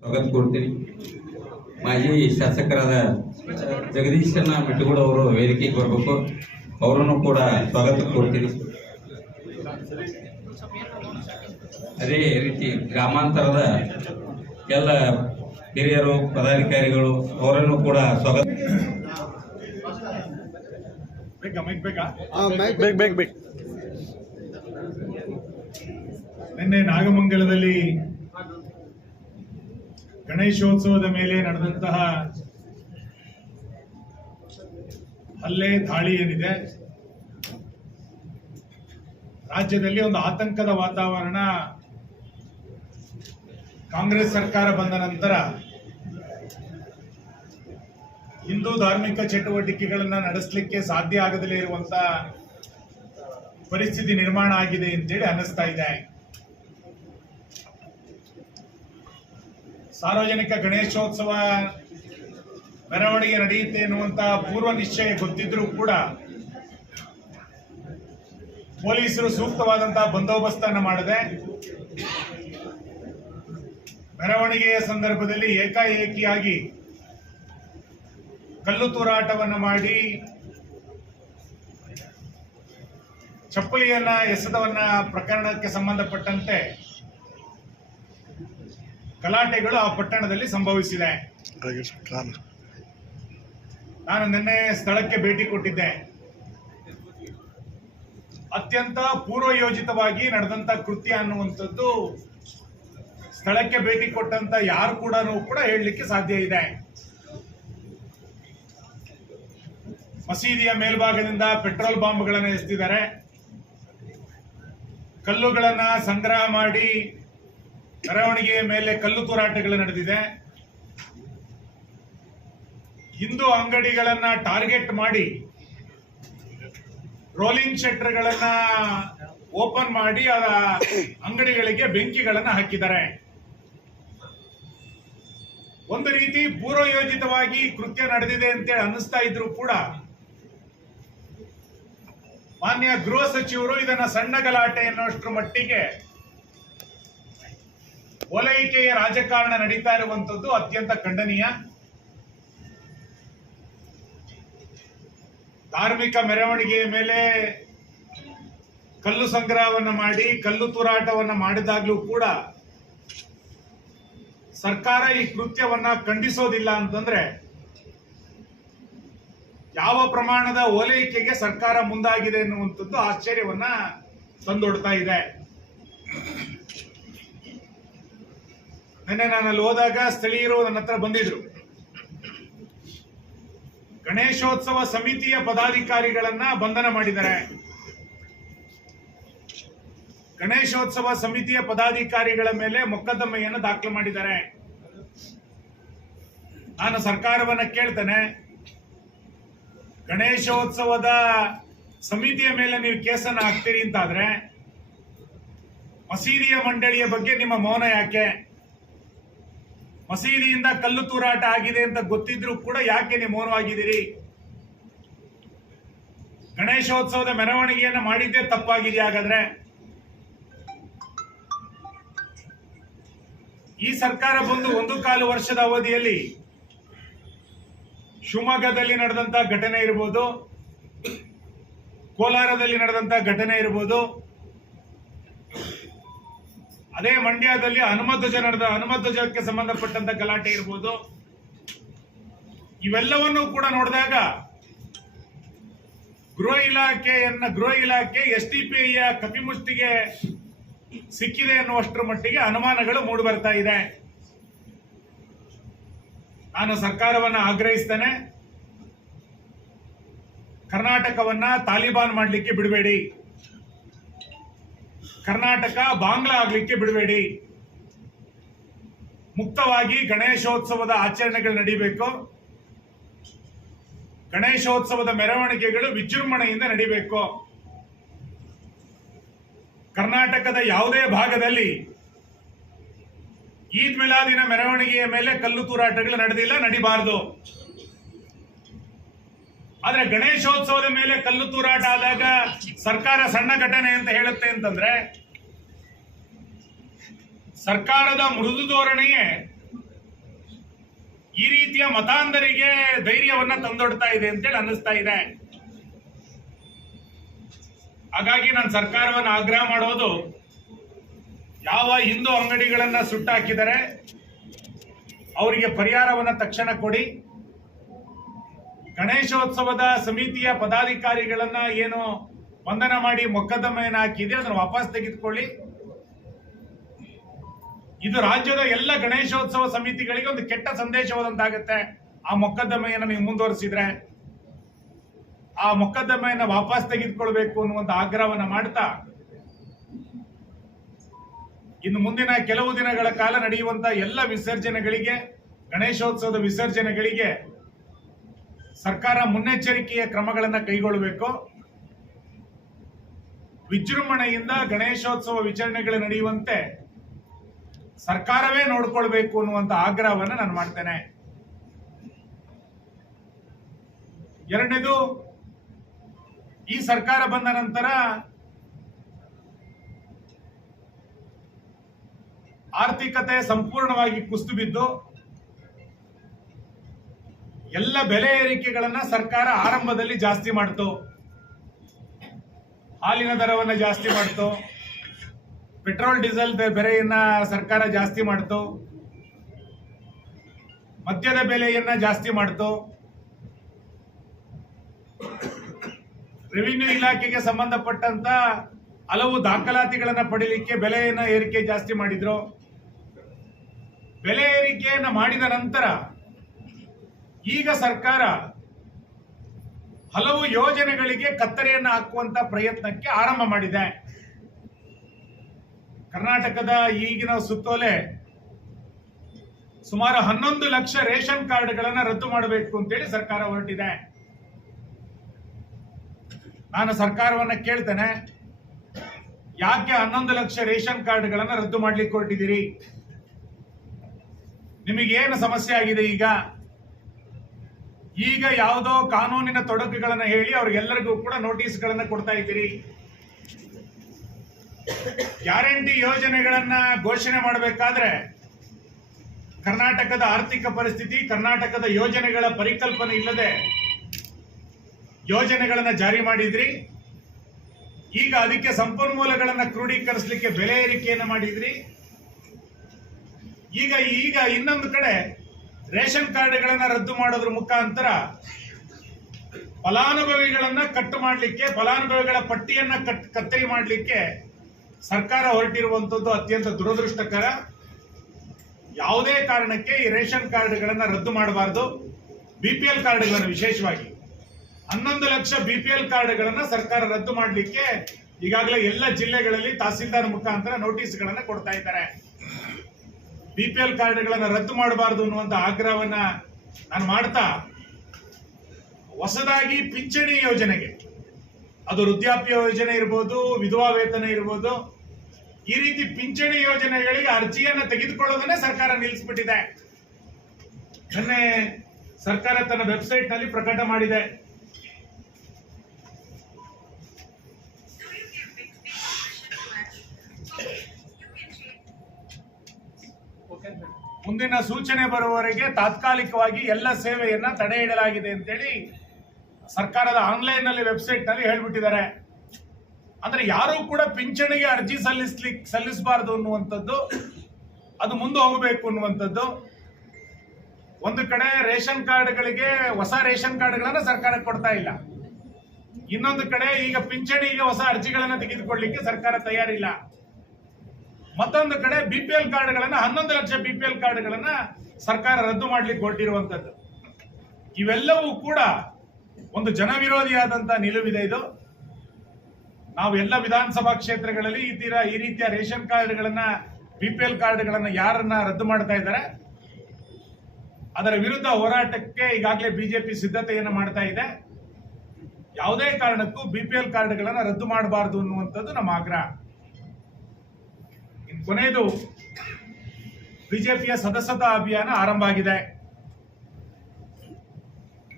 ಸ್ವಾಗತ ಕೊಡ್ತೀನಿ. ಮಾಜಿ ಶಾಸಕರಾದ ಜಗದೀಶನ ಮೆಟ್ಟಗೂಡ ಅವರು ವೇದಿಕೆಗೆ ಬರಬೇಕು. ಅವರನ್ನು ಕೂಡ ಸ್ವಾಗತ ಕೊಡ್ತೀನಿ. ಅದೇ ರೀತಿ ಗ್ರಾಮಾಂತರದ ಎಲ್ಲ ಹಿರಿಯರು ಪದಾಧಿಕಾರಿಗಳು ಅವರನ್ನು ಕೂಡ ಸ್ವಾಗತ ಬೇಕಾ ಮೈಕ್ ಬೇಕಾ ಬೇಕ್ ಬೇಕ್ ಬೇಕ್ ನಿನ್ನೆ ನಾಗಮಂಗಲದಲ್ಲಿ ಗಣೇಶೋತ್ಸವದ ಮೇಲೆ ನಡೆದಂತಹ ಹಲ್ಲೆ ದಾಳಿ ಏನಿದೆ? ರಾಜ್ಯದಲ್ಲಿ ಒಂದು ಆತಂಕದ ವಾತಾವರಣ ಕಾಂಗ್ರೆಸ್ ಸರ್ಕಾರ ಬಂದ ನಂತರ ಹಿಂದೂ ಧಾರ್ಮಿಕ ಚಟುವಟಿಕೆಗಳನ್ನ ನಡೆಸಲಿಕ್ಕೆ ಸಾಧ್ಯ ಆಗದಲೇ ಇರುವಂತ ಪರಿಸ್ಥಿತಿ ನಿರ್ಮಾಣ ಆಗಿದೆ ಅಂತೇಳಿ ಅನ್ನಿಸ್ತಾ ಇದೆ. ಸಾರ್ವಜನಿಕ ಗಣೇಶೋತ್ಸವ ಮೆರವಣಿಗೆ ನಡೆಯುತ್ತೆ ಎನ್ನುವಂತ ಪೂರ್ವ ನಿಶ್ಚಯ ಗೊತ್ತಿದ್ರೂ ಕೂಡ ಪೊಲೀಸರು ಸೂಕ್ತವಾದಂತಹ ಬಂದೋಬಸ್ತನ್ನು ಮಾಡಿದೆ. ಮೆರವಣಿಗೆಯ ಸಂದರ್ಭದಲ್ಲಿ ಏಕಾಏಕಿಯಾಗಿ ಕಲ್ಲು ತೂರಾಟವನ್ನು ಮಾಡಿ ಚಪ್ಪಲಿಯನ್ನ ಎಸೆದವನ್ನ ಪ್ರಕರಣಕ್ಕೆ ಸಂಬಂಧಪಟ್ಟಂತೆ ಗಲಾಟೆಗಳು ಆ ಪಟ್ಟಣದಲ್ಲಿ ಸಂಭವಿಸಿದೆ. ನಾನು ನಿನ್ನೆ ಸ್ಥಳಕ್ಕೆ ಭೇಟಿ ಕೊಟ್ಟಿದ್ದೆ. ಅತ್ಯಂತ ಪೂರ್ವಯೋಜಿತವಾಗಿ ನಡೆದಂತ ಕೃತ್ಯ ಅನ್ನುವಂಥದ್ದು ಸ್ಥಳಕ್ಕೆ ಭೇಟಿ ಕೊಟ್ಟಂತ ಯಾರು ಕೂಡ ಕೂಡ ಹೇಳಲಿಕ್ಕೆ ಸಾಧ್ಯ ಇದೆ. ಮಸೀದಿಯ ಮೇಲ್ಭಾಗದಿಂದ ಪೆಟ್ರೋಲ್ ಬಾಂಬ್ಗಳನ್ನು ಎಸ್ತಿದ್ದಾರೆ ಕಲ್ಲುಗಳನ್ನು ಸಂಗ್ರಹ ಮಾಡಿ ಮೆರವಣಿಗೆಯ ಮೇಲೆ ಕಲ್ಲು ತೂರಾಟಗಳು ನಡೆದಿದೆ. ಹಿಂದೂ ಅಂಗಡಿಗಳನ್ನ ಟಾರ್ಗೆಟ್ ಮಾಡಿ, ರೋಲಿಂಗ್ ಶೆಟ್ಟರ್ಗಳನ್ನ ಓಪನ್ ಮಾಡಿ ಆ ಅಂಗಡಿಗಳಿಗೆ ಬೆಂಕಿಗಳನ್ನ ಹಾಕಿದ್ದಾರೆ. ಒಂದು ರೀತಿ ಪೂರ್ವಯೋಜಿತವಾಗಿ ಕೃತ್ಯ ನಡೆದಿದೆ ಅಂತೇಳಿ ಅನ್ನಿಸ್ತಾ ಇದ್ರು ಕೂಡ, ಮಾನ್ಯ ಗೃಹ ಸಚಿವರು ಇದನ್ನ ಸಣ್ಣ ಗಲಾಟೆ ಎನ್ನುವಷ್ಟರ ಮಟ್ಟಿಗೆ ಓಲೈಕೆಯ ರಾಜಕಾರಣ ನಡೀತಾ ಇರುವಂತದ್ದು ಅತ್ಯಂತ ಖಂಡನೀಯ. ಧಾರ್ಮಿಕ ಮೆರವಣಿಗೆಯ ಮೇಲೆ ಕಲ್ಲು ಸಂಗ್ರಹವನ್ನ ಮಾಡಿ, ಕಲ್ಲು ತೂರಾಟವನ್ನ ಮಾಡಿದಾಗ್ಲೂ ಕೂಡ ಸರ್ಕಾರ ಈ ಕೃತ್ಯವನ್ನ ಖಂಡಿಸೋದಿಲ್ಲ ಅಂತಂದ್ರೆ ಯಾವ ಪ್ರಮಾಣದ ಓಲೈಕೆಗೆ ಸರ್ಕಾರ ಮುಂದಾಗಿದೆ ಎನ್ನುವಂಥದ್ದು ಆಶ್ಚರ್ಯವನ್ನ ತಂದೊಡ್ತಾ ಇದೆ. ನಿನ್ನೆ ನಾನು ಅಲ್ಲಿ ಹೋದಾಗ ಸ್ಥಳೀಯರು ನನ್ನ ಹತ್ರ ಬಂದಿದ್ರು. ಗಣೇಶೋತ್ಸವ ಸಮಿತಿಯ ಪದಾಧಿಕಾರಿಗಳನ್ನ ಬಂಧನ ಮಾಡಿದ್ದಾರೆ. ಗಣೇಶೋತ್ಸವ ಸಮಿತಿಯ ಪದಾಧಿಕಾರಿಗಳ ಮೇಲೆ ಮೊಕದ್ದಮೆಯನ್ನು ದಾಖಲು ಮಾಡಿದ್ದಾರೆ. ನಾನು ಸರ್ಕಾರವನ್ನ ಕೇಳ್ತೇನೆ. ಗಣೇಶೋತ್ಸವದ ಸಮಿತಿಯ ಮೇಲೆ ನೀವು ಕೇಸನ್ನ ಹಾಕ್ತೀರಿ ಅಂತಾದ್ರೆ, ಮಸೀದಿಯ ಮಂಡಳಿಯ ಬಗ್ಗೆ ನಿಮ್ಮ ಮೌನ ಯಾಕೆ? ಮಸೀದಿಯಿಂದ ಕಲ್ಲು ತೂರಾಟ ಆಗಿದೆ ಅಂತ ಗೊತ್ತಿದ್ರೂ ಕೂಡ ಯಾಕೆ ನೀವು ಮೌನವಾಗಿದ್ದೀರಿ? ಗಣೇಶೋತ್ಸವದ ಮೆರವಣಿಗೆಯನ್ನ ಮಾಡಿದ್ದೇ ತಪ್ಪಾಗಿದೆ ಹಾಗಾದ್ರೆ? ಈ ಸರ್ಕಾರ ಬಂದು ಒಂದು ಕಾಲು ವರ್ಷದ ಅವಧಿಯಲ್ಲಿ ಶಿವಮೊಗ್ಗದಲ್ಲಿ ನಡೆದಂತ ಘಟನೆ ಇರ್ಬೋದು, ಕೋಲಾರದಲ್ಲಿ ನಡೆದಂತ ಘಟನೆ ಇರ್ಬೋದು ಅದೇ ಮಂಡ್ಯದಲ್ಲಿ ಹನುಮಧ್ವಜ ನಡೆದ ಹನುಮಧ್ವಜಕ್ಕೆ ಸಂಬಂಧಪಟ್ಟಂತ ಗಲಾಟೆ ಇರ್ಬೋದು. ಇವೆಲ್ಲವನ್ನೂ ಕೂಡ ನೋಡಿದಾಗ ಗೃಹ ಇಲಾಖೆಯನ್ನ, ಗೃಹ ಇಲಾಖೆ ಎಸ್ ಟಿ ಪಿ ಕಪಿಮುಷ್ಟಿಗೆ ಸಿಕ್ಕಿದೆ ಅನ್ನುವಷ್ಟರ ಮಟ್ಟಿಗೆ ಅನುಮಾನಗಳು ಮೂಡಿ ಬರ್ತಾ ಇದೆ. ನಾನು ಸರ್ಕಾರವನ್ನ ಆಗ್ರಹಿಸ್ತೇನೆ. ಕರ್ನಾಟಕವನ್ನ ತಾಲಿಬಾನ್ ಮಾಡಲಿಕ್ಕೆ ಬಿಡಬೇಡಿ. ಕರ್ನಾಟಕ ಬಾಂಗ್ಲಾ ಆಗ್ಲಿಕ್ಕೆ ಬಿಡಬೇಡಿ. ಮುಕ್ತವಾಗಿ ಗಣೇಶೋತ್ಸವದ ಆಚರಣೆಗಳು ನಡೀಬೇಕು. ಗಣೇಶೋತ್ಸವದ ಮೆರವಣಿಗೆಗಳು ವಿಜೃಂಭಣೆಯಿಂದ ನಡೀಬೇಕು. ಕರ್ನಾಟಕದ ಯಾವುದೇ ಭಾಗದಲ್ಲಿ ಈದ್ ಮಿಲಾದಿನ ಮೆರವಣಿಗೆಯ ಮೇಲೆ ಕಲ್ಲು ತೂರಾಟಗಳು ನಡೆದಿಲ್ಲ, ನಡಿಬಾರದು. ಆದ್ರೆ ಗಣೇಶೋತ್ಸವದ ಮೇಲೆ ಕಲ್ಲು ತೂರಾಟ ಆದಾಗ ಸರ್ಕಾರ ಸಣ್ಣ ಘಟನೆ ಅಂತ ಹೇಳುತ್ತೆ ಅಂತಂದ್ರೆ ಸರ್ಕಾರದ ಮೃದು ಧೋರಣೆಯೇ ಈ ರೀತಿಯ ಮತಾಂಧರಿಗೆ ಧೈರ್ಯವನ್ನ ತಂದೊಡ್ತಾ ಇದೆ ಅಂತೇಳಿ ಅನ್ನಿಸ್ತಾ ಇದೆ. ಹಾಗಾಗಿ ನಾನು ಸರ್ಕಾರವನ್ನು ಆಗ್ರಹ ಮಾಡೋದು, ಯಾವ ಹಿಂದೂ ಅಂಗಡಿಗಳನ್ನ ಸುಟ್ಟಾಕಿದರೆ ಅವರಿಗೆ ಪರಿಹಾರವನ್ನ ತಕ್ಷಣ ಕೊಡಿ. ಗಣೇಶೋತ್ಸವದ ಸಮಿತಿಯ ಪದಾಧಿಕಾರಿಗಳನ್ನ ಏನು ವಂದನ ಮಾಡಿ ಮೊಕದ್ದಮೆಯನ್ನು ಹಾಕಿದೆ, ಅದನ್ನು ವಾಪಸ್ ತೆಗೆದುಕೊಳ್ಳಿ. ಇದು ರಾಜ್ಯದ ಎಲ್ಲ ಗಣೇಶೋತ್ಸವ ಸಮಿತಿಗಳಿಗೆ ಒಂದು ಕೆಟ್ಟ ಸಂದೇಶವಾದಂತಾಗುತ್ತೆ. ಆ ಮೊಕದ್ದಮೆಯನ್ನು ನೀವು ಮುಂದುವರಿಸಿದ್ರೆ, ಆ ಮೊಕದ್ದಮೆಯನ್ನು ವಾಪಸ್ ತೆಗೆದುಕೊಳ್ಬೇಕು ಅನ್ನುವಂತ ಆಗ್ರಹವನ್ನ ಮಾಡ್ತಾ, ಇನ್ನು ಮುಂದಿನ ಕೆಲವು ದಿನಗಳ ಕಾಲ ನಡೆಯುವಂತಹ ಎಲ್ಲ ವಿಸರ್ಜನೆಗಳಿಗೆ, ಗಣೇಶೋತ್ಸವದ ವಿಸರ್ಜನೆಗಳಿಗೆ ಸರ್ಕಾರ ಮುನ್ನೆಚ್ಚರಿಕೆಯ ಕ್ರಮಗಳನ್ನು ಕೈಗೊಳ್ಳಬೇಕು. ವಿಜೃಂಭಣೆಯಿಂದ ಗಣೇಶೋತ್ಸವ ವಿಚರಣೆಗಳು ನಡೆಯುವಂತೆ ಸರ್ಕಾರವೇ ನೋಡ್ಕೊಳ್ಬೇಕು ಅನ್ನುವಂತ ಆಗ್ರಹವನ್ನು ನಾನು ಮಾಡ್ತೇನೆ. ಎರಡನೇದು, ಈ ಸರ್ಕಾರ ಬಂದ ನಂತರ ಆರ್ಥಿಕತೆ ಸಂಪೂರ್ಣವಾಗಿ ಕುಸಿದು ಬಿದ್ದು ಎಲ್ಲ ಬೆಲೆ ಏರಿಕೆಗಳನ್ನ ಸರ್ಕಾರ ಆರಂಭದಲ್ಲಿ ಜಾಸ್ತಿ ಮಾಡ್ತು. ಹಾಲಿನ ದರವನ್ನ ಜಾಸ್ತಿ ಮಾಡ್ತು. ಪೆಟ್ರೋಲ್, ಡೀಸೆಲ್ ಬೆಲೆಯನ್ನ ಸರ್ಕಾರ ಜಾಸ್ತಿ ಮಾಡ್ತು. ಮದ್ಯದ ಬೆಲೆಯನ್ನ ಜಾಸ್ತಿ ಮಾಡ್ತು. ರೆವಿನ್ಯೂ ಇಲಾಖೆಗೆ ಸಂಬಂಧಪಟ್ಟಂತ ಹಲವು ದಾಖಲಾತಿಗಳನ್ನ ಪಡೀಲಿಕ್ಕೆ ಬೆಲೆಯನ್ನ ಏರಿಕೆ ಜಾಸ್ತಿ ಮಾಡಿದ್ರು. ಬೆಲೆ ಏರಿಕೆಯನ್ನು ಮಾಡಿದ ನಂತರ ಈಗ ಸರ್ಕಾರ ಹಲವು ಯೋಜನೆಗಳಿಗೆ ಕತ್ತರಿಯನ್ನು ಹಾಕುವಂತ ಪ್ರಯತ್ನಕ್ಕೆ ಆರಂಭ ಮಾಡಿದೆ. ಕರ್ನಾಟಕದ ಈಗಿನ ಸುತ್ತೋಲೆ ಸುಮಾರು ಹನ್ನೊಂದು ಲಕ್ಷ ರೇಷನ್ ಕಾರ್ಡ್ಗಳನ್ನು ರದ್ದು ಮಾಡಬೇಕು ಅಂತೇಳಿ ಸರ್ಕಾರ ಹೊರಟಿದೆ. ನಾನು ಸರ್ಕಾರವನ್ನ ಕೇಳ್ತೇನೆ, ಯಾಕೆ ಹನ್ನೊಂದು ಲಕ್ಷ ರೇಷನ್ ಕಾರ್ಡ್ಗಳನ್ನು ರದ್ದು ಮಾಡ್ಲಿಕ್ಕೆ ಹೊರಟಿದ್ದೀರಿ? ನಿಮಗೇನು ಸಮಸ್ಯೆ ಆಗಿದೆ ಈಗ? ಈಗ ಯಾವುದೋ ಕಾನೂನಿನ ತೊಡಕುಗಳನ್ನ ಹೇಳಿ ಅವ್ರಿಗೆಲ್ಲರಿಗೂ ಕೂಡ ನೋಟಿಸ್ಗಳನ್ನು ಕೊಡ್ತಾ ಇದ್ದೀರಿ. ಗ್ಯಾರಂಟಿ ಯೋಜನೆಗಳನ್ನ ಘೋಷಣೆ ಮಾಡಬೇಕಾದ್ರೆ ಕರ್ನಾಟಕದ ಆರ್ಥಿಕ ಪರಿಸ್ಥಿತಿ, ಕರ್ನಾಟಕದ ಯೋಜನೆಗಳ ಪರಿಕಲ್ಪನೆ ಇಲ್ಲದೆ ಯೋಜನೆಗಳನ್ನ ಜಾರಿ ಮಾಡಿದ್ರಿ. ಈಗ ಅದಕ್ಕೆ ಸಂಪನ್ಮೂಲಗಳನ್ನ ಕ್ರೋಢೀಕರಿಸಲಿಕ್ಕೆ ಬೆಲೆ ಏರಿಕೆಯನ್ನು ಮಾಡಿದ್ರಿ. ಈಗ ಈಗ ಇನ್ನೊಂದು ಕಡೆ ರೇಷನ್ ಕಾರ್ಡ್ಗಳನ್ನ ರದ್ದು ಮಾಡೋದ್ರ ಮುಖಾಂತರ ಫಲಾನುಭವಿಗಳನ್ನ ಕಟ್ ಮಾಡಲಿಕ್ಕೆ, ಫಲಾನುಭವಿಗಳ ಪಟ್ಟಿಯನ್ನ ಕಟ್, ಕತ್ತರಿ ಮಾಡಲಿಕ್ಕೆ ಸರ್ಕಾರ ಹೊರಟಿರುವಂತದ್ದು ಅತ್ಯಂತ ದುರದೃಷ್ಟಕರ. ಯಾವುದೇ ಕಾರಣಕ್ಕೆ ಈ ರೇಷನ್ ಕಾರ್ಡ್ಗಳನ್ನ ರದ್ದು ಮಾಡಬಾರದು. ಬಿಪಿಎಲ್ ಕಾರ್ಡ್ಗಳನ್ನು ವಿಶೇಷವಾಗಿ. ಹನ್ನೊಂದು ಲಕ್ಷ ಬಿಪಿಎಲ್ ಕಾರ್ಡ್ಗಳನ್ನು ಸರ್ಕಾರ ರದ್ದು ಮಾಡಲಿಕ್ಕೆ ಈಗಾಗಲೇ ಎಲ್ಲ ಜಿಲ್ಲೆಗಳಲ್ಲಿ ತಹಸೀಲ್ದಾರ್ ಮುಖಾಂತರ ನೋಟಿಸ್ಗಳನ್ನ ಕೊಡ್ತಾ ಇದ್ದಾರೆ. ಬಿಪಿಎಲ್ ಕಾರ್ಡ್ಗಳನ್ನು ರದ್ದು ಮಾಡಬಾರದು ಅನ್ನುವಂತ ಆಗ್ರಹವನ್ನ ನಾನು ಮಾಡ್ತಾ ಹೊಸದಾಗಿ ಪಿಂಚಣಿ ಯೋಜನೆಗೆ. ಅದು ವೃದ್ಧಾಪ್ಯ ಯೋಜನೆ ಇರ್ಬೋದು, ವಿಧವಾ ವೇತನ ಇರ್ಬೋದು. ಈ ರೀತಿ ಪಿಂಚಣಿ ಯೋಜನೆಗಳಿಗೆ ಅರ್ಜಿಯನ್ನು ತೆಗೆದುಕೊಳ್ಳೋದನ್ನೇ ಸರ್ಕಾರ ನಿಲ್ಲಿಸ್ಬಿಟ್ಟಿದೆ. ನಿನ್ನೆ ಸರ್ಕಾರ ತನ್ನ ವೆಬ್ಸೈಟ್ನಲ್ಲಿ ಪ್ರಕಟ ಮಾಡಿದೆ. ಮುಂದಿನ ಸೂಚನೆ ಬರುವವರೆಗೆ ತಾತ್ಕಾಲಿಕವಾಗಿ ಎಲ್ಲ ಸೇವೆಯನ್ನ ತಡೆ ಇಡಲಾಗಿದೆ ಅಂತೇಳಿ ಸರ್ಕಾರದ ಆನ್ಲೈನ್ನಲ್ಲಿ ವೆಬ್ಸೈಟ್ನಲ್ಲಿ ಹೇಳ್ಬಿಟ್ಟಿದ್ದಾರೆ. ಅಂದ್ರೆ ಯಾರು ಕೂಡ ಪಿಂಚಣಿಗೆ ಅರ್ಜಿ ಸಲ್ಲಿಸ್ಲಿಕ್ಕೆ ಸಲ್ಲಿಸಬಾರದು ಅನ್ನುವಂಥದ್ದು, ಅದು ಮುಂದೆ ಹೋಗಬೇಕು ಅನ್ನುವಂಥದ್ದು. ಒಂದು ಕಡೆ ರೇಷನ್ ಕಾರ್ಡ್ಗಳಿಗೆ, ಹೊಸ ರೇಷನ್ ಕಾರ್ಡ್ಗಳನ್ನ ಸರ್ಕಾರ ಕೊಡ್ತಾ ಇಲ್ಲ. ಇನ್ನೊಂದು ಕಡೆ ಈಗ ಪಿಂಚಣಿಗೆ ಹೊಸ ಅರ್ಜಿಗಳನ್ನ ತೆಗೆದುಕೊಳ್ಳಿಕ್ಕೆ ಸರ್ಕಾರ ತಯಾರಿಲ್ಲ. ಮತ್ತೊಂದು ಕಡೆ ಬಿಪಿಎಲ್ ಕಾರ್ಡ್ಗಳನ್ನು ಹನ್ನೊಂದು ಲಕ್ಷ ಬಿಪಿಎಲ್ ಕಾರ್ಡ್ಗಳನ್ನು ಸರ್ಕಾರ ರದ್ದು ಮಾಡ್ಲಿಕ್ಕೆ ಹೊರಟಿರುವಂತದ್ದು. ಇವೆಲ್ಲವೂ ಕೂಡ ಒಂದು ಜನವಿರೋಧಿಯಾದಂತ ನಿಲುವಿದೆ ಇದು. ನಾವು ಎಲ್ಲ ವಿಧಾನಸಭಾ ಕ್ಷೇತ್ರಗಳಲ್ಲಿ ಈ ತೀರ ಈ ರೀತಿಯ ರೇಷನ್ ಕಾರ್ಡ್ಗಳನ್ನ ಬಿಪಿಎಲ್ ಕಾರ್ಡ್ಗಳನ್ನ ಯಾರನ್ನ ರದ್ದು ಮಾಡ್ತಾ ಇದ್ದಾರೆ? ಅದರ ವಿರುದ್ಧ ಹೋರಾಟಕ್ಕೆ ಈಗಾಗಲೇ ಬಿಜೆಪಿ ಸಿದ್ಧತೆಯನ್ನು ಮಾಡ್ತಾ ಇದೆ. ಯಾವುದೇ ಕಾರಣಕ್ಕೂ ಬಿಪಿಎಲ್ ಕಾರ್ಡ್ಗಳನ್ನು ರದ್ದು ಮಾಡಬಾರದು ಅನ್ನುವಂಥದ್ದು ನಮ್ಮ ಆಗ್ರಹ. ಕೊನೆಯದು ಬಿಜೆಪಿಯ ಸದಸ್ಯತಾ ಅಭಿಯಾನ ಆರಂಭ ಆಗಿದೆ.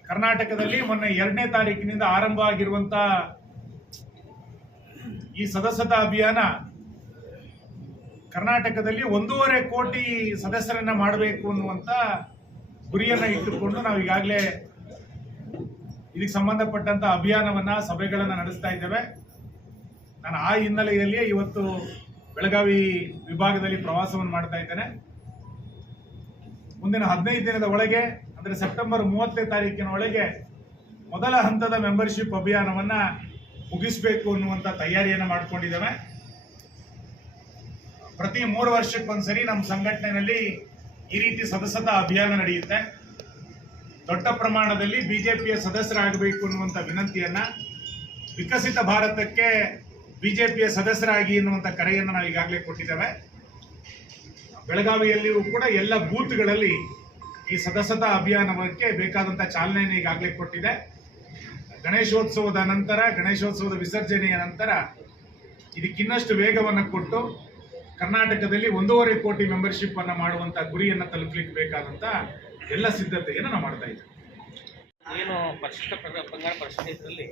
ಕರ್ನಾಟಕದಲ್ಲಿ ಮೊನ್ನೆ ಎರಡನೇ ತಾರೀಕಿನಿಂದ ಆರಂಭ ಆಗಿರುವಂತ ಈ ಸದಸ್ಯತಾ ಅಭಿಯಾನ ಕರ್ನಾಟಕದಲ್ಲಿ ಒಂದೂವರೆ ಕೋಟಿ ಸದಸ್ಯರನ್ನ ಮಾಡಬೇಕು ಅನ್ನುವಂತ ಗುರಿಯನ್ನ ಇಟ್ಟುಕೊಂಡು ನಾವು ಈಗಾಗಲೇ ಇದಕ್ಕೆ ಸಂಬಂಧಪಟ್ಟಂತ ಅಭಿಯಾನವನ್ನ ಸಭೆಗಳನ್ನ ನಡೆಸ್ತಾ ಇದ್ದೇವೆ. ನಾನು ಆ ಹಿನ್ನೆಲೆಯಲ್ಲಿ ಇವತ್ತು ಬೆಳಗಾವಿ ವಿಭಾಗದಲ್ಲಿ ಪ್ರವಾಸವನ್ನು ಮಾಡ್ತಾ ಇದ್ದೇನೆ. ಮುಂದಿನ ಹದಿನೈದು ದಿನದ ಒಳಗೆ, ಅಂದರೆ ಸೆಪ್ಟೆಂಬರ್ ಮೂವತ್ತನೇ ತಾರೀಕಿನ ಒಳಗೆ ಮೊದಲ ಹಂತದ ಮೆಂಬರ್ಶಿಪ್ ಅಭಿಯಾನವನ್ನ ಮುಗಿಸಬೇಕು ಅನ್ನುವಂತ ತಯಾರಿಯನ್ನು ಮಾಡಿಕೊಂಡಿದ್ದೇವೆ. ಪ್ರತಿ ಮೂರು ವರ್ಷಕ್ಕೊಂದ್ಸರಿ ನಮ್ಮ ಸಂಘಟನೆಯಲ್ಲಿ ಈ ರೀತಿ ಸದಸ್ಯತಾ ಅಭಿಯಾನ ನಡೆಯುತ್ತೆ. ದೊಡ್ಡ ಪ್ರಮಾಣದಲ್ಲಿ ಬಿಜೆಪಿಯ ಸದಸ್ಯರಾಗಬೇಕು ಅನ್ನುವಂಥ ವಿನಂತಿಯನ್ನ ವಿಕಸಿತ ಭಾರತಕ್ಕೆ ಬಿಜೆಪಿಯ ಸದಸ್ಯರಾಗಿ ಎನ್ನುವಂಥ ಕರೆಯನ್ನು ನಾವು ಈಗಾಗಲೇ ಕೊಟ್ಟಿದ್ದೇವೆ. ಬೆಳಗಾವಿಯಲ್ಲಿಯೂ ಕೂಡ ಎಲ್ಲ ಬೂತ್ಗಳಲ್ಲಿ ಈ ಸದಸ್ಯತಾ ಅಭಿಯಾನಕ್ಕೆ ಬೇಕಾದಂಥ ಚಾಲನೆಯನ್ನು ಈಗಾಗಲೇ ಕೊಟ್ಟಿದೆ. ಗಣೇಶೋತ್ಸವದ ನಂತರ, ಗಣೇಶೋತ್ಸವದ ವಿಸರ್ಜನೆಯ ನಂತರ ಇದಕ್ಕಿನ್ನಷ್ಟು ವೇಗವನ್ನು ಕೊಟ್ಟು ಕರ್ನಾಟಕದಲ್ಲಿ ಒಂದೂವರೆ ಕೋಟಿ ಮೆಂಬರ್ಶಿಪ್ ಅನ್ನು ಮಾಡುವಂತ ಗುರಿಯನ್ನ ತಲುಪಲಿಕ್ಕೆ ಬೇಕಾದಂತ ಎಲ್ಲ ಸಿದ್ಧತೆಯನ್ನು ನಾವು ಮಾಡ್ತಾ ಇದ್ದೇವೆ. ಏನು ಪರಿಶಿಷ್ಟ ಪಂಗಡ ಪರಿಶಿಷ್ಟ ಇದರಲ್ಲಿ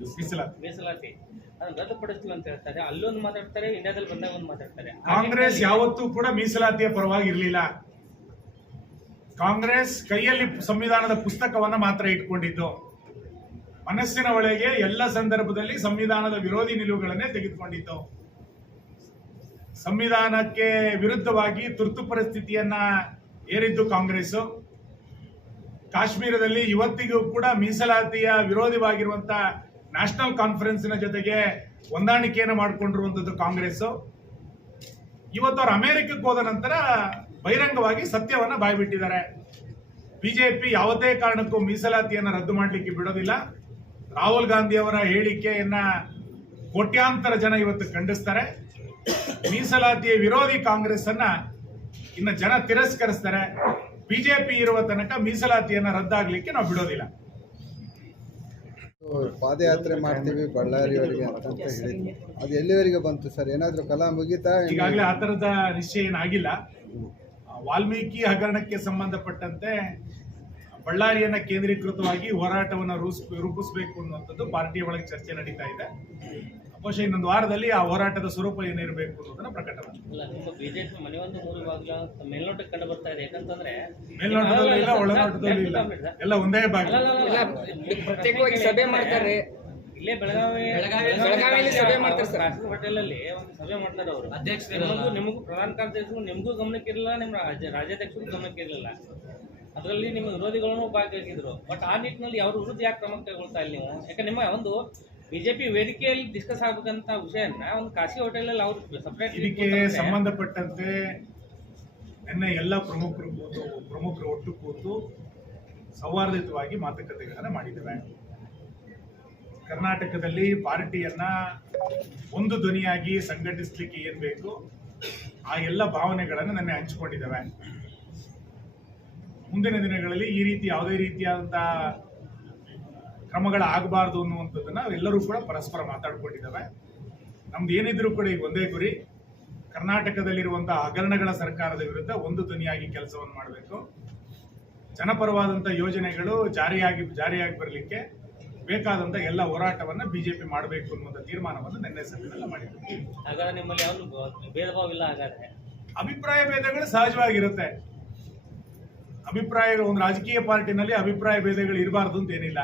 ಮೀಸಲಾತಿ. ಮೀಸಲಾತಿ. ಅದನ್ನ ರದ್ದುಪಡಿಸ್ತೀವಿ ಅಂತ ಹೇಳ್ತಾರೆ. ಅಲ್ಲೊಂದು ಮಾತಾಡ್ತಾರೆ ಇಂಡಿಯಾದಲ್ಲಿ ಬಂದಾಗ ಒಂದು ಮಾತಾಡ್ತಾರೆ. ಕಾಂಗ್ರೆಸ್ ಯಾವತ್ತೂ ಕೂಡ ಮೀಸಲಾತಿಯ ಪರವಾಗಿ ಇರಲಿಲ್ಲ ಕಾಂಗ್ರೆಸ್ ಕೈಯಲ್ಲಿ ಸಂವಿಧಾನದ ಪುಸ್ತಕವನ್ನ ಮಾತ್ರ ಇಟ್ಕೊಂಡಿದ್ದು. ಮನಸ್ಸಿನ ಒಳಗೆ ಎಲ್ಲ ಸಂದರ್ಭದಲ್ಲಿ ಸಂವಿಧಾನದ ವಿರೋಧಿ ನಿಲುವುಗಳನ್ನೇ ತೆಗೆದುಕೊಂಡಿದ್ದು. ಸಂವಿಧಾನಕ್ಕೆ ವಿರುದ್ಧವಾಗಿ ತುರ್ತು ಪರಿಸ್ಥಿತಿಯನ್ನ ಏರಿದ್ದು ಕಾಂಗ್ರೆಸ್ ಕಾಶ್ಮೀರದಲ್ಲಿ ಇವತ್ತಿಗೂ ಕೂಡ ಮೀಸಲಾತಿಯ ವಿರೋಧವಾಗಿರುವಂತ ನ್ಯಾಷನಲ್ ಕಾನ್ಫರೆನ್ಸಿನ ಜೊತೆಗೆ ಹೊಂದಾಣಿಕೆಯನ್ನು ಮಾಡಿಕೊಂಡಿರುವಂತದ್ದು ಕಾಂಗ್ರೆಸ್. ಇವತ್ತು ಅವರು ಅಮೆರಿಕಕ್ಕೆ ಹೋದ ನಂತರ ಬಹಿರಂಗವಾಗಿ ಸತ್ಯವನ್ನ ಬಾಯ್ಬಿಟ್ಟಿದ್ದಾರೆ. ಬಿಜೆಪಿ ಯಾವುದೇ ಕಾರಣಕ್ಕೂ ಮೀಸಲಾತಿಯನ್ನು ರದ್ದು ಮಾಡಲಿಕ್ಕೆ ಬಿಡೋದಿಲ್ಲ. ರಾಹುಲ್ ಗಾಂಧಿ ಅವರ ಹೇಳಿಕೆಯನ್ನ ಕೋಟ್ಯಾಂತರ ಜನ ಇವತ್ತು ಖಂಡಿಸ್ತಾರೆ. ಮೀಸಲಾತಿಯ ವಿರೋಧಿ ಕಾಂಗ್ರೆಸ್ ಅನ್ನ ಇನ್ನು ಜನ ತಿರಸ್ಕರಿಸ್ತಾರೆ. ಬಿಜೆಪಿ ಇರುವ ತನಕ ಮೀಸಲಾತಿಯನ್ನು ರದ್ದಾಗಲಿಕ್ಕೆ ನಾವು ಬಿಡೋದಿಲ್ಲ. ಪಾದಯಾತ್ರೆ ಮಾಡ್ತೀವಿ ಬಳ್ಳಾರಿಯವರಿಗೆ ಅಂತ ಅಂತ ಹೇಳಿದ್ವಿ ಅದು ಎಲ್ಲಿವರೆಗೆ ಬಂತು ಸರ್? ಏನಾದರೂ ಕಲಾ ಮುಗಿತಾ ಈಗಾಗಲೇ ಆ ತರದ ನಿಶ್ಚಯ ಏನಾಗಿಲ್ಲ. ವಾಲ್ಮೀಕಿ ಹಗರಣಕ್ಕೆ ಸಂಬಂಧಪಟ್ಟಂತೆ ಬಳ್ಳಾರಿಯನ್ನ ಕೇಂದ್ರೀಕೃತವಾಗಿ ಹೋರಾಟವನ್ನು ರೂಪಿಸಬೇಕು ಅನ್ನುವಂಥದ್ದು ಪಾರ್ಟಿಯ ಒಳಗೆ ಚರ್ಚೆ ನಡೀತಾ ಇದೆ. ಬಹುಶಃ ಇನ್ನೊಂದು ವಾರದಲ್ಲಿ ಆ ಹೋರಾಟದ ಸ್ವರೂಪ ಏನಿರಬೇಕು ಅನ್ನೋದನ್ನ ಯಾಕಂತಂದ್ರೆ ಮೇಲ್ನೋಟದಲ್ಲೂ ಇಲ್ಲ ಒಳನೋಟದಲ್ಲೂ ಇಲ್ಲ ಎಲ್ಲ ಒಂದೇ ಭಾಗ. ಪ್ರತ್ಯೇಕವಾಗಿ ಸಭೆ ಮಾಡ್ತಾರೆ. ಇಲ್ಲೇ ಬೆಳಗಾವಿ ಬೆಳಗಾವಿಯಲ್ಲಿ ಸಭೆ ಮಾಡ್ತಾರೆ ಸರ್. ಹೋಟೆಲ್ ಅಲ್ಲಿ ಒಂದು ಸಭೆ ಮಾಡ್ತಾರೆ ಅವರು. ಅಧ್ಯಕ್ಷ ನಿಮಗೂ ಪ್ರಧಾನ ಕಾರ್ಯದರ್ಶಿಗಳು ನಿಮಗೂ ಗಮನಕ್ಕೆ ಇರಲಿಲ್ಲ ನಿಮ್ಮ ರಾಜ್ಯ ರಾಜ್ಯಾಧ್ಯಕ್ಷರು ಗಮನಕ್ಕೆ ಇರಲಿಲ್ಲ ಅದರಲ್ಲಿ ನಿಮ್ಮ ವಿರೋಧಿಗಳನ್ನು ಭಾಗಿಯಾಗಿದ್ರು. ಬಟ್ ಆ ನಿಟ್ಟಿನಲ್ಲಿ ಅವ್ರ ವಿರುದ್ಧ ಯಾಕೆ ಕ್ರಮ ಕೈಗೊಳ್ತಾ ಇಲ್ಲ ನೀವು? ಯಾಕಂದ್ರೆ ನಿಮ್ಮ ಒಂದು ಬಿಜೆಪಿ ವೇದಿಕೆಯಲ್ಲಿ ಡಿಸ್ಕಸ್ ಆಗ್ಬೇಕಂತ ವಿಷಯನ ಒಂದು ಖಾಸಗಿ ಹೋಟೆಲಲ್ಲಿ ಅವರು ಸಪರೇಟ್ ಇದಕ್ಕೆ ಸಂಬಂಧಪಟ್ಟಂತೆ ನಿನ್ನೆ ಎಲ್ಲ ಪ್ರಮುಖರು ಕೂತು ಪ್ರಮುಖರು ಒಟ್ಟು ಕೂತು ಸೌಹಾರ್ದಿತವಾಗಿ ಮಾತುಕತೆಗಳನ್ನು ಮಾಡಿದ್ದೇವೆ. ಕರ್ನಾಟಕದಲ್ಲಿ ಪಾರ್ಟಿಯನ್ನ ಒಂದು ಧ್ವನಿಯಾಗಿ ಸಂಘಟಿಸಲಿಕ್ಕೆ ಏನ್ ಬೇಕು ಆ ಎಲ್ಲ ಭಾವನೆಗಳನ್ನು ನನ್ನ ಹಂಚಿಕೊಂಡಿದ್ದೇವೆ. ಮುಂದಿನ ದಿನಗಳಲ್ಲಿ ಈ ರೀತಿ ಯಾವುದೇ ರೀತಿಯಾದಂತಹ ಕ್ರಮಗಳಾಗಬಾರ್ದು ಅನ್ನುವಂಥದ್ದನ್ನ ಎಲ್ಲರೂ ಕೂಡ ಪರಸ್ಪರ ಮಾತಾಡ್ಕೊಂಡಿದ್ದಾವೆ. ನಮ್ದು ಏನಿದ್ರು ಕೂಡ ಈಗ ಒಂದೇ ಗುರಿ. ಕರ್ನಾಟಕದಲ್ಲಿರುವಂತಹ ಹಗರಣಗಳ ಸರ್ಕಾರದ ವಿರುದ್ಧ ಒಂದು ಧ್ವನಿಯಾಗಿ ಕೆಲಸವನ್ನು ಮಾಡಬೇಕು. ಜನಪರವಾದಂಥ ಯೋಜನೆಗಳು ಜಾರಿಯಾಗಿ ಜಾರಿಯಾಗಿ ಬರಲಿಕ್ಕೆ ಬೇಕಾದಂತ ಎಲ್ಲ ಹೋರಾಟವನ್ನ ಬಿಜೆಪಿ ಮಾಡಬೇಕು ಅನ್ನುವಂಥ ತೀರ್ಮಾನವನ್ನು ನಿನ್ನೆ ಸಭೆಯಲ್ಲಿ ಹಾಗಾದ್ರೆ? ಅಭಿಪ್ರಾಯ ಭೇದಗಳು ಸಹಜವಾಗಿರುತ್ತೆ. ಅಭಿಪ್ರಾಯಗಳು ಒಂದು ರಾಜಕೀಯ ಪಾರ್ಟಿನಲ್ಲಿ ಅಭಿಪ್ರಾಯ ಭೇದಗಳು ಇರಬಾರ್ದು ಅಂತ ಏನಿಲ್ಲ.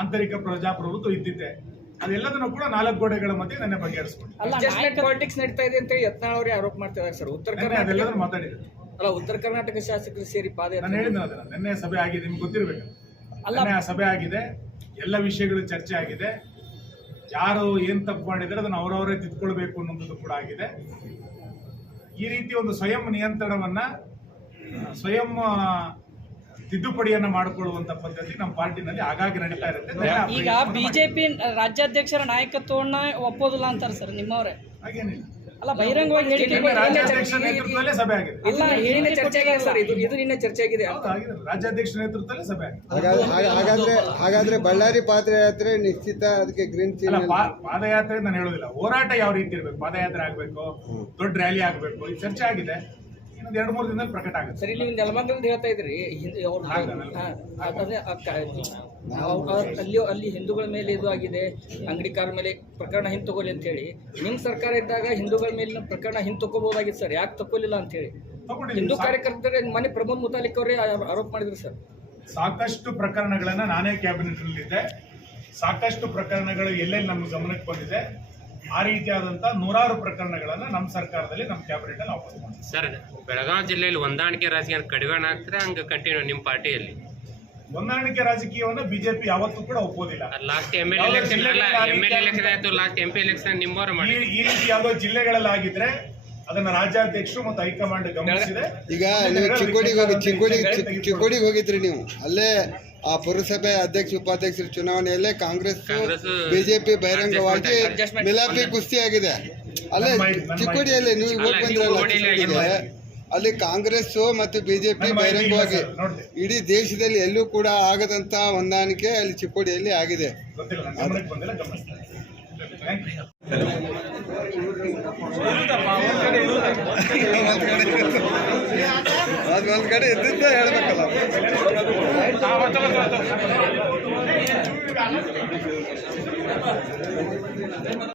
ಆಂತರಿಕ ಪ್ರಜಾಪ್ರಭುತ್ವ ಇದ್ದಿದೆ ಅದೆಲ್ಲದನ್ನು ಕೂಡ ನಾಲ್ಕು ಗೋಡೆಗಳ ಮಧ್ಯೆ ನನ್ನ ಬಗೆಹರಿಸ್ಕೊಂಡು. ಅಡ್ಜಸ್ಟ್ಮೆಂಟ್ ಪಾಲಿಟಿಕ್ಸ್ ನಡೀತಾ ಇದೆ ಅಂತ ಹೇಳಿ ಯತ್ನಾಳ್ ಅವರೇ ಆರೋಪ ಮಾಡ್ತಾ ಇದ್ದಾರೆ ಸರ್. ಉತ್ತರ ಕರ್ನಾಟಕ ಅದೆಲ್ಲದನ್ನು ಮಾತಾಡಿದ್ರು. ಅಲ್ಲ ಉತ್ತರ ಕರ್ನಾಟಕ ಶಾಸಕರು ಸೇರಿ ನಾನು ಪಾದಯಾತ್ರೆ ಹೇಳಿದ್ದೆ ಅದನ್ನ. ನಿನ್ನೆ ಸಭೆ ಆಗಿದೆ ನಿಮ್ಗೆ ಗೊತ್ತಿರಬೇಕು. ಅಲ್ಲ. ನಿನ್ನೆ ಆ ಸಭೆ ಆಗಿದೆ ಎಲ್ಲ ವಿಷಯಗಳು ಚರ್ಚೆ ಆಗಿದೆ. ಯಾರು ಏನ್ ತಪ್ಪು ಮಾಡಿದ್ರೆ ಅದನ್ನು ಅವರವರೇ ತಿದ್ಕೊಳ್ಬೇಕು ಅನ್ನೋದು ಕೂಡ ಆಗಿದೆ. ಈ ರೀತಿ ಒಂದು ಸ್ವಯಂ ನಿಯಂತ್ರಣವನ್ನ ಸ್ವಯಂ ತಿದ್ದುಪಡಿಯನ್ನ ಮಾಡಿಕೊಳ್ಳುವಂತ ಪದ್ಧತಿ ನಮ್ಮ ಪಾರ್ಟಿನಲ್ಲಿ ಆಗಾಗ್ಗೆ ನಡೀತಾ ಇರುತ್ತೆ. ಆ ಈಗ ಬಿಜೆಪಿ ರಾಜ್ಯಾಧ್ಯಕ್ಷರ ನಾಯಕತ್ವವನ್ನ ಒಪ್ಪೋದಿಲ್ಲ ಅಂತಾರೆ ಸರ್ ನಿಮ್ಮವರೇ. ಹಾಗೇನಿಲ್ಲ. ಅಲ್ಲ ಬಹಿರಂಗವಾಗಿ ರಾಜ್ಯಾಧ್ಯಕ್ಷ ನೇತೃತ್ವದಲ್ಲೇ ಸಭೆ ಆಗಿದೆ ಅಲ್ಲ ನಿನ್ನೆ ಚರ್ಚೆ ಆಗಿದೆ ಸರ್ ಇದು ನಿನ್ನೆ ಚರ್ಚೆ ಆಗಿದೆ ರಾಜ್ಯಾಧ್ಯಕ್ಷ ನೇತೃತ್ವದಲ್ಲೇ ಸಭೆ ಆಗಿದೆ ಹಾಗಾದ್ರೆ ಹಾಗಾದ್ರೆ ಬಳ್ಳಾರಿ ಪಾದಯಾತ್ರೆ ನಿಶ್ಚಿತ ಅದಕ್ಕೆ ಗ್ರೀನ್ ಪಾದಯಾತ್ರೆ ನಾನು ಹೇಳೋದಿಲ್ಲ. ಹೋರಾಟ ಯಾವ ರೀತಿ ಇರಬೇಕು? ಪಾದಯಾತ್ರೆ ಆಗ್ಬೇಕು ದೊಡ್ಡ ರ್ಯಾಲಿ ಆಗ್ಬೇಕು ಈ ಚರ್ಚೆ ಆಗಿದೆ. ಇನ್ನೊಂದು ಎರಡು ಮೂರು ದಿನದಲ್ಲಿ ಪ್ರಕಟ ಆಗುತ್ತೆ. ಸರಿ ನೀವು ನೆಲಮಂಗಲದ ಹೇಳ್ತಾ ಇದ್ರಿ ಹಿಂದೆ ಅವ್ರು ಅಲ್ಲಿ ಅಲ್ಲಿ ಹಿಂದೂಗಳ ಮೇಲೆ ಇದು ಆಗಿದೆ ಅಂಗಡಿಕಾರ ಮೇಲೆ ಪ್ರಕರಣ ಹಿಂತಗೋಲಿ ಅಂತ ಹೇಳಿ. ನಿಮ್ಮ ಸರ್ಕಾರ ಇದ್ದಾಗ ಹಿಂದೂಗಳ ಮೇಲಿನ ಪ್ರಕರಣ ಹಿಂತಕೋಬಹುದಾಗಿತ್ತು ಸರ್ ಯಾಕೆ ತಕ್ಕೊಲಿಲ್ಲ ಅಂತ ಹೇಳಿ? ಹಿಂದೂ ಕಾರ್ಯಕರ್ತರ ಮನೆ ಪ್ರಮೋದ್ ಮುತಾಲಿಕ್ ಅವರೇ ಆರೋಪ ಮಾಡಿದ್ರು ಸರ್. ಸಾಕಷ್ಟು ಪ್ರಕರಣಗಳನ್ನ ನಾನೇ ಕ್ಯಾಬಿನೆಟ್ ಸಾಕಷ್ಟು ಪ್ರಕರಣಗಳು ಎಲ್ಲೆಲ್ಲಿ ನಮ್ಮ ಗಮನಕ್ಕೆ ಬಂದಿದೆ. ಆ ರೀತಿಯಾದಂತಹ ನೂರಾರು ಪ್ರಕರಣಗಳನ್ನ ನಮ್ಮ ಸರ್ಕಾರದಲ್ಲಿ ನಮ್ಮ ಕ್ಯಾಬಿನೆಟ್ ಅಲ್ಲಿ ವಾಪಸ್ ಮಾಡಿದೆ ಸರ್ ಬೆಳಗಾವಿ ಜಿಲ್ಲೆಯಲ್ಲಿ ಹೊಂದಾಣಿಕೆ ರಾಜಕೀಯ ಕಡಿವಾಣ ಆಗ್ತಾರೆ ಹಂಗ ಕಂಟಿನ್ಯೂ ನಿಮ್ಮ ಪಾರ್ಟಿಯಲ್ಲಿ? ಹೊಂದಾಣಿಕೆ ರಾಜಕೀಯವನ್ನು ಬಿಜೆಪಿ ಯಾವತ್ತೂ ಕೂಡ ಒಪ್ಪೋದಿಲ್ಲ. Last M L election M L election ಆಯ್ತು ಲಾಸ್ಟ್ ಎಂ ಪಿ ಎಲೆಕ್ಷನ್ ನಿಮ್ಮವರು ಈ ಮಾಡಿ ಈ ರೀತಿ ಯಾವುದೋ ಜಿಲ್ಲೆಗಳಲ್ಲಿ ಆಗಿದ್ರೆ ಅದನ್ನ ರಾಜ್ಯಾಧ್ಯಕ್ಷರು ಮತ್ತು ಹೈಕಮಾಂಡ್ ಗಮನಿಸಿದೆ. ಈಗ ನೀವು ಚಿಕ್ಕೋಡಿಗೆ ಹೋಗಿ ಚಿಕ್ಕೋಡಿ ಚಿಕ್ಕೋಡಿಗೆ ಹೋಗಿದ್ರಿ ನೀವು. ಅಲ್ಲೇ ಆ ಪುರಸಭೆ ಅಧ್ಯಕ್ಷ ಉಪಾಧ್ಯಕ್ಷರ ಚುನಾವಣೆಯಲ್ಲೇ ಕಾಂಗ್ರೆಸ್ ಬಿಜೆಪಿ ಬಹಿರಂಗವಾಗಿ. ಮಿಲಾಪಿ ಕುಸ್ತಿ ಆಗಿದೆ. ಅಲ್ಲೇ ಚಿಕ್ಕೋಡಿಯಲ್ಲಿ ನೀವು ಬಂದ್ರಲ್ಲ ಚಿಕ್ಕೋಡಿಗೆ ಅಲ್ಲಿ ಕಾಂಗ್ರೆಸ್ ಮತ್ತು ಬಿಜೆಪಿ ಬಹಿರಂಗವಾಗಿ ಇಡೀ ದೇಶದಲ್ಲಿ ಎಲ್ಲೂ ಕೂಡ ಆಗದಂತ ಹೊಂದಾಣಿಕೆ ಅಲ್ಲಿ ಚಿಕ್ಕೋಡಿಯಲ್ಲಿ ಆಗಿದೆ. ಅದ್ ಒಂದ್ ಕಡೆ ಇದ್ದಿದ್ದ ಹೇಳ್ಬೇಕಲ್ಲ